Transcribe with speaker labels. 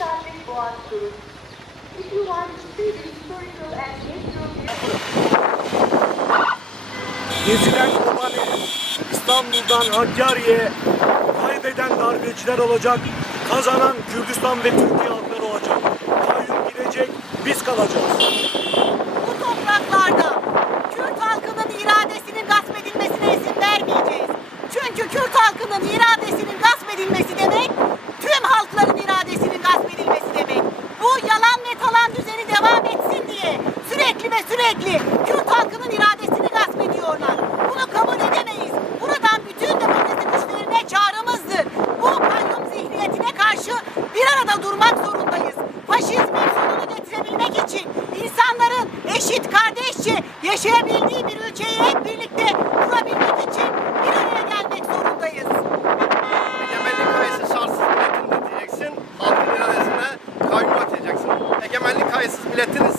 Speaker 1: yaptınız. If you want to see the historical and natural
Speaker 2: Gezilen Kobani, İstanbul'dan Hakkari'ye kaybeden darbeciler olacak, kazanan Kürdistan ve Türkiye halkları olacak. Kayyum gidecek, biz kalacağız.
Speaker 3: Bu topraklarda Kürt halkının iradesinin gasp edilmesine izin vermeyeceğiz. Çünkü Kürt halkının iradesinin gasp edilmesi demek, tüm halkların iradesinin gasp edilmesi demek. Bu yalan ve talan düzeni devam etsin diye sürekli Kürt halkının iradesini gasp ediyorlar. Bunu kabul edemeyiz. Buradan bütün demokrasi güçlerine çağrımızdır. Bu kayyum zihniyetine karşı bir arada durmak zorundayız. Faşizmin sonunu getirebilmek için insanların eşit kardeşçe yaşayabildiği bir ülkeyi hep birlikte kurabilmek için bir araya gelmek zorundayız.
Speaker 4: Egemenlik kayıtsız şartsız milletin diyeceksin. Halkın iradesine kayyum atacaksın. Egemenlik kayıtsız milletin